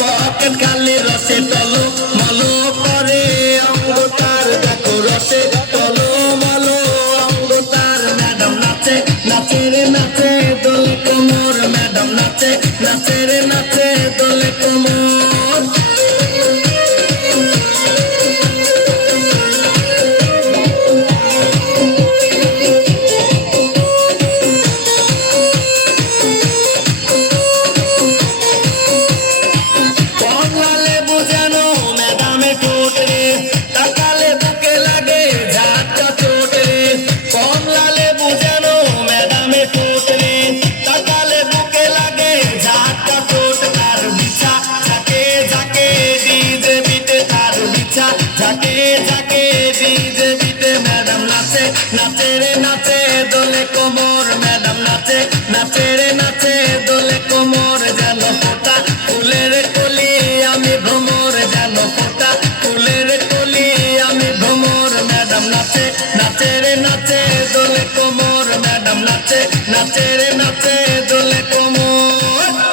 pocket খালি রসে টলো মলো করে অঙ্গ তার দেখো রসে টলো মলো অঙ্গ তার ম্যাডাম নাচে নাচে রে নাচে দোলে কোমর ম্যাডাম নাচে নাচে রে নাচে দোলে কোমর নাচে রে নাচে দোলে কোমর ম্যাডাম নাচে নাচে রে নাচে দোলে কোমর যেন ফোটা ফুলের কলি আমি ভ্রমর যেন ফোটা ফুলের কলি আমি ভ্রমর ম্যাডাম নাচে নাচে রে নাচে দোলে কোমর ম্যাডাম নাচে নাচে রে নাচে